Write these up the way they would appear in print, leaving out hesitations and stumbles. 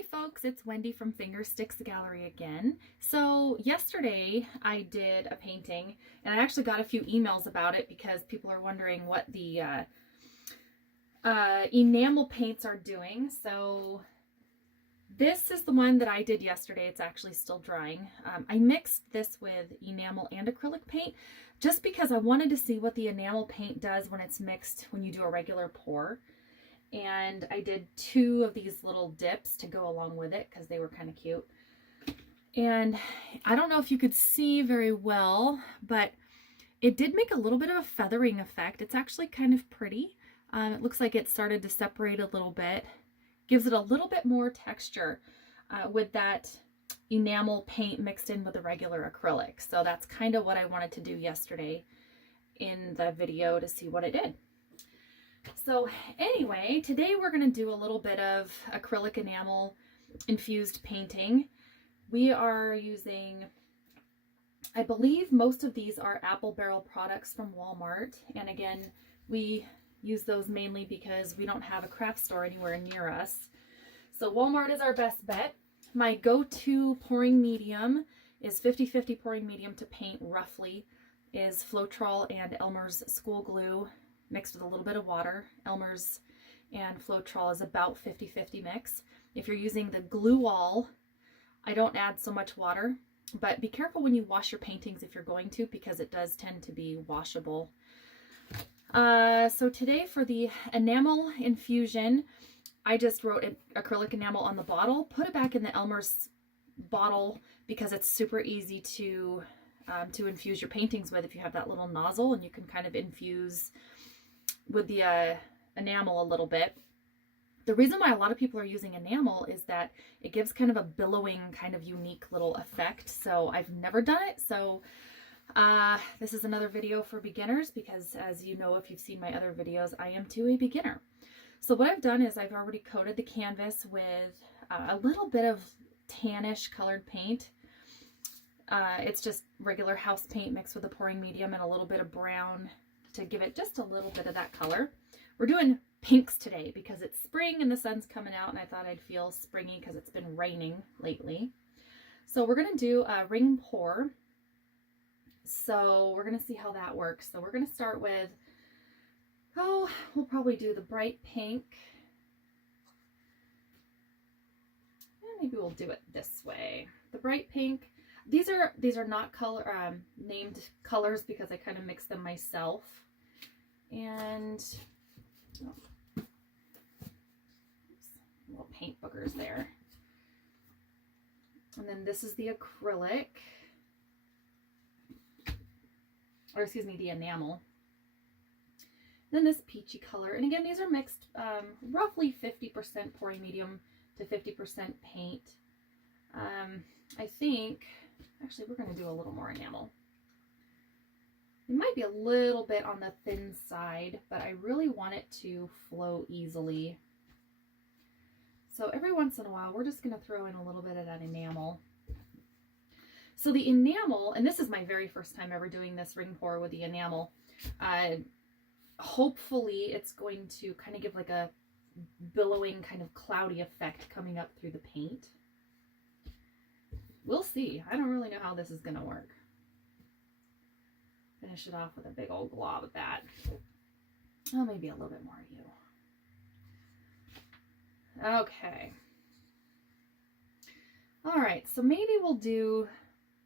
Hi folks, it's Wendy from Fingersticks Gallery again. So yesterday I did a painting and I actually got a few emails about it because people are wondering what the enamel paints are doing. So this is the one that I did yesterday. It's actually still drying. I mixed this with enamel and acrylic paint just because I wanted to see what the enamel paint does when it's mixed when you do a regular pour. And I did 2 of these little dips to go along with it because they were kind of cute. And I don't know if you could see very well, but it did make a little bit of a feathering effect. It's actually kind of pretty. It looks like it started to separate a little bit. Gives it a little bit more texture with that enamel paint mixed in with the regular acrylic. So that's kind of what I wanted to do yesterday in the video to see what it did. So anyway, today we're going to do a little bit of acrylic enamel infused painting. We are using, I believe most of these are Apple Barrel products from Walmart. And again, we use those mainly because we don't have a craft store anywhere near us. So Walmart is our best bet. My go-to pouring medium is 50-50 pouring medium to paint roughly is Floetrol and Elmer's school glue mixed with a little bit of water. Elmer's and Floetrol is about 50-50 mix. If you're using the glueall, I don't add so much water, but be careful when you wash your paintings if you're going to, because it does tend to be washable. So today for the enamel infusion, I just wrote acrylic enamel on the bottle, put it back in the Elmer's bottle because it's super easy to infuse your paintings with if you have that little nozzle, and you can kind of infuse with the enamel a little bit. The reason why a lot of people are using enamel is that it gives kind of a billowing, kind of unique little effect. So I've never done it. So this is another video for beginners because, as you know, if you've seen my other videos, I am too a beginner. So what I've done is I've already coated the canvas with a little bit of tannish colored paint. It's just regular house paint mixed with a pouring medium and a little bit of brown to give it just a little bit of that color. We're doing pinks today because it's spring and the sun's coming out, and I thought I'd feel springy because it's been raining lately. So we're going to do a ring pour. So we're going to see how that works. So we're going to start with, we'll probably do the bright pink. And maybe we'll do it this way. The bright pink. These are not named colors because I kind of mix them myself. And little paint boogers there. And then this is the acrylic, or excuse me, the enamel. Then this peachy color. And again, these are mixed roughly 50% pouring medium to 50% paint. I think, actually, we're going to do a little more enamel. It might be a little bit on the thin side, but I really want it to flow easily. So every once in a while, we're just going to throw in a little bit of that enamel. So the enamel, and this is my very first time ever doing this ring pour with the enamel. Hopefully it's going to kind of give like a billowing kind of cloudy effect coming up through the paint. We'll see. I don't really know how this is going to work. Finish it off with a big old glob of that. Oh, maybe a little bit more of you. Okay. All right, so maybe we'll do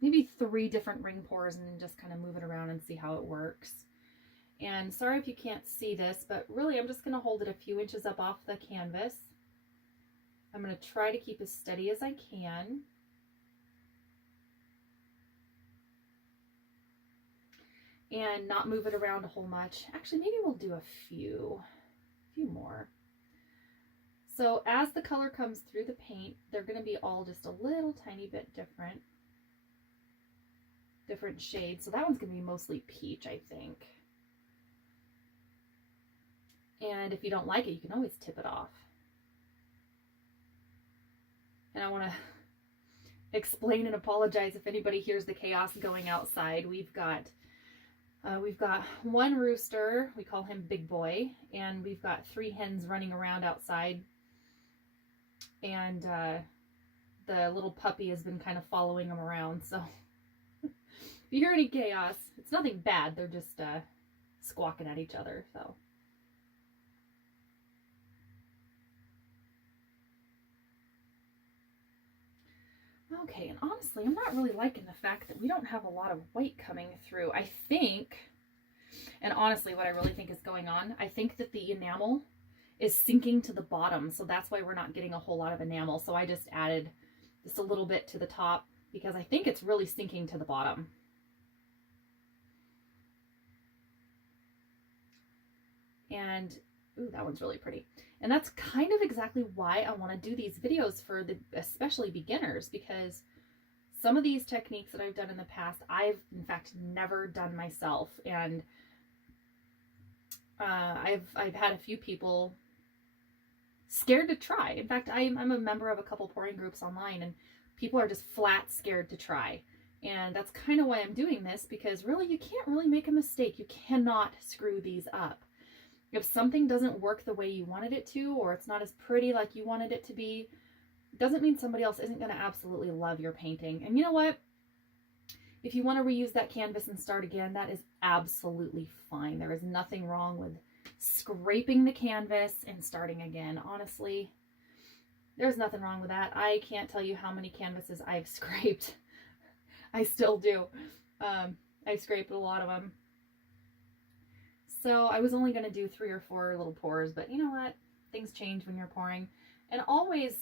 3 different ring pours and then just kind of move it around and see how it works. And sorry if you can't see this, but really I'm just going to hold it a few inches up off the canvas. I'm going to try to keep as steady as I can. And not move it around a whole much. Actually, maybe we'll do a few more. So as the color comes through the paint, they're going to be all just a little tiny bit different shades. So that one's going to be mostly peach, I think. And if you don't like it, you can always tip it off. And I want to explain and apologize if anybody hears the chaos going outside. We've got 1 rooster, we call him Big Boy, and we've got 3 hens running around outside and the little puppy has been kind of following him around. So if you hear any chaos, it's nothing bad. They're just squawking at each other. So. Okay, and honestly, I'm not really liking the fact that we don't have a lot of white coming through. I think, and honestly, what I really think is going on, I think that the enamel is sinking to the bottom, so that's why we're not getting a whole lot of enamel. So I just added just a little bit to the top because I think it's really sinking to the bottom. And ooh, that one's really pretty. And that's kind of exactly why I want to do these videos for the especially beginners, because some of these techniques that I've done in the past, I've in fact never done myself. And I've had a few people scared to try. In fact, I'm a member of a couple pouring groups online, and people are just flat scared to try. And that's kind of why I'm doing this, because really you can't really make a mistake. You cannot screw these up. If something doesn't work the way you wanted it to, or it's not as pretty like you wanted it to be, doesn't mean somebody else isn't going to absolutely love your painting. And you know what? If you want to reuse that canvas and start again, that is absolutely fine. There is nothing wrong with scraping the canvas and starting again. Honestly, there's nothing wrong with that. I can't tell you how many canvases I've scraped. I still do. I've scraped a lot of them. So I was only going to do 3 or 4 little pours, but you know what? Things change when you're pouring. And always,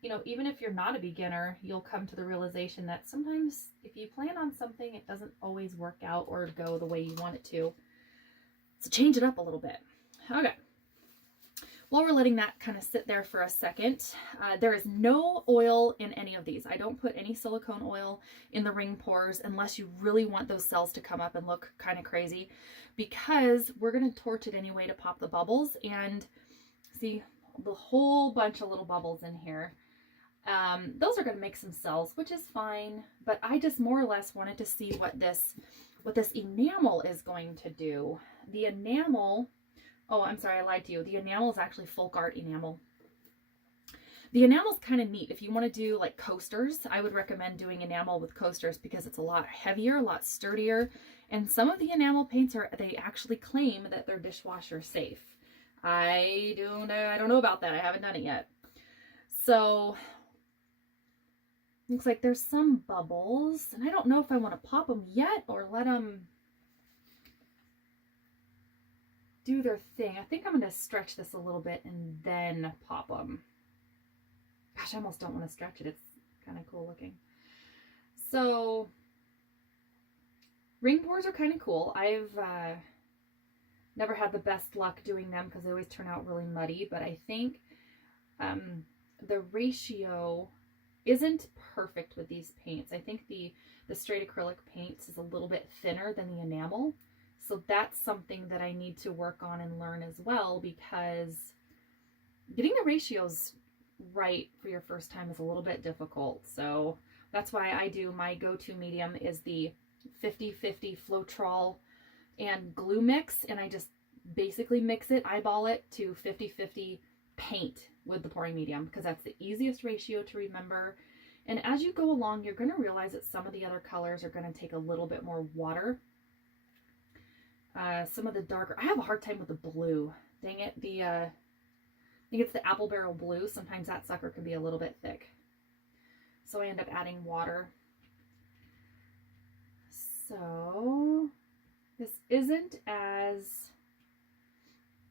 you know, even if you're not a beginner, you'll come to the realization that sometimes if you plan on something, it doesn't always work out or go the way you want it to. So change it up a little bit. Okay. While we're letting that kind of sit there for a second, there is no oil in any of these. I don't put any silicone oil in the ring pours unless you really want those cells to come up and look kind of crazy, because we're going to torch it anyway to pop the bubbles. And see the whole bunch of little bubbles in here. Those are going to make some cells, which is fine, but I just more or less wanted to see what this enamel is going to do. The enamel, oh, I'm sorry, I lied to you. The enamel is actually folk art enamel. The enamel is kind of neat. If you want to do like coasters, I would recommend doing enamel with coasters because it's a lot heavier, a lot sturdier. And some of the enamel paints they actually claim that they're dishwasher safe. I don't know about that. I haven't done it yet. So looks like there's some bubbles, and I don't know if I want to pop them yet or let them do their thing. I think I'm going to stretch this a little bit and then pop them. Gosh, I almost don't want to stretch it. It's kind of cool looking. So ring pours are kind of cool. I've never had the best luck doing them because they always turn out really muddy, but I think the ratio isn't perfect with these paints. I think the straight acrylic paints is a little bit thinner than the enamel. So that's something that I need to work on and learn as well, because getting the ratios right for your first time is a little bit difficult. So that's why I do my go-to medium is the 50-50 Floetrol and glue mix, and I just basically mix it, eyeball it to 50-50 paint with the pouring medium, because that's the easiest ratio to remember. And as you go along, you're going to realize that some of the other colors are going to take a little bit more water. Some of the darker, I have a hard time with the blue. Dang it, I think it's the apple barrel blue. Sometimes that sucker can be a little bit thick. So I end up adding water. So this isn't as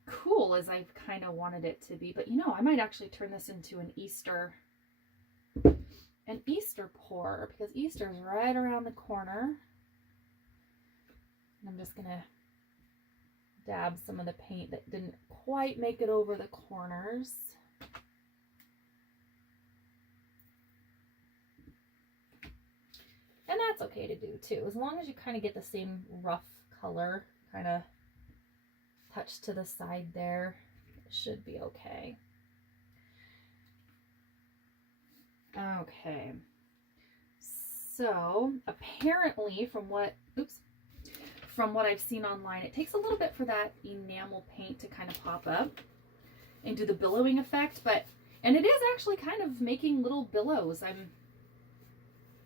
cool as I've kind of wanted it to be, but you know, I might actually turn this into an Easter pour, because Easter's right around the corner. And I'm just gonna dab some of the paint that didn't quite make it over the corners. And that's okay to do too, as long as you kind of get the same rough color kind of touch to the side there. It should be okay. Okay. So apparently from what I've seen online, it takes a little bit for that enamel paint to kind of pop up and do the billowing effect, but And it is actually kind of making little billows. I'm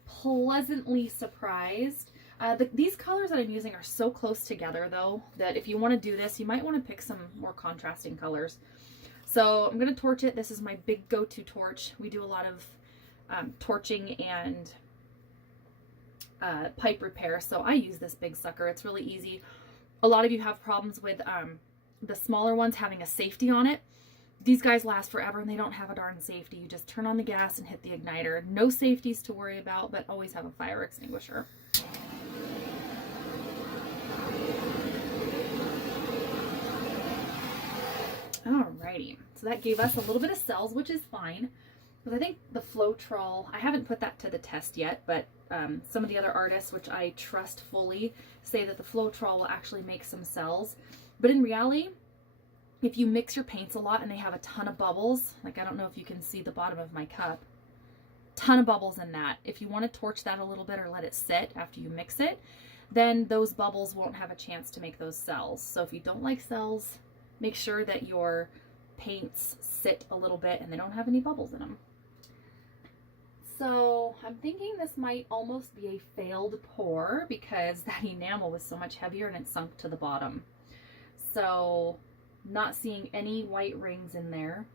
pleasantly surprised. These colors that I'm using are so close together though that if you want to do this, you might want to pick some more contrasting colors. So I'm going to torch it. This is my big go-to torch. We do a lot of torching and pipe repair, so I use this big sucker. It's really easy. A lot of you have problems with the smaller ones having a safety on it. These guys last forever and they don't have a darn safety. You just turn on the gas and hit the igniter. No safeties to worry about, but always have a fire extinguisher. Alrighty, so that gave us a little bit of cells, which is fine. Because I think the Floetrol, I haven't put that to the test yet, but some of the other artists, which I trust fully, say that the Floetrol will actually make some cells. But in reality, if you mix your paints a lot and they have a ton of bubbles, like I don't know if you can see the bottom of my cup, ton of bubbles in that. If you want to torch that a little bit or let it sit after you mix it, then those bubbles won't have a chance to make those cells. So if you don't like cells, make sure that your paints sit a little bit and they don't have any bubbles in them. So I'm thinking this might almost be a failed pour because that enamel was so much heavier and it sunk to the bottom. So not seeing any white rings in there.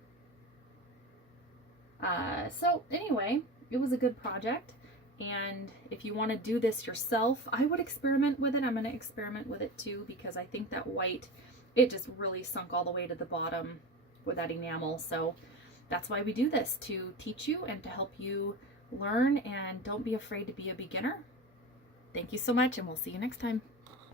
So anyway, it was a good project. And if you want to do this yourself, I would experiment with it. I'm going to experiment with it too because I think that white, it just really sunk all the way to the bottom with that enamel. So that's why we do this, to teach you and to help you learn, and don't be afraid to be a beginner. Thank you so much, and we'll see you next time.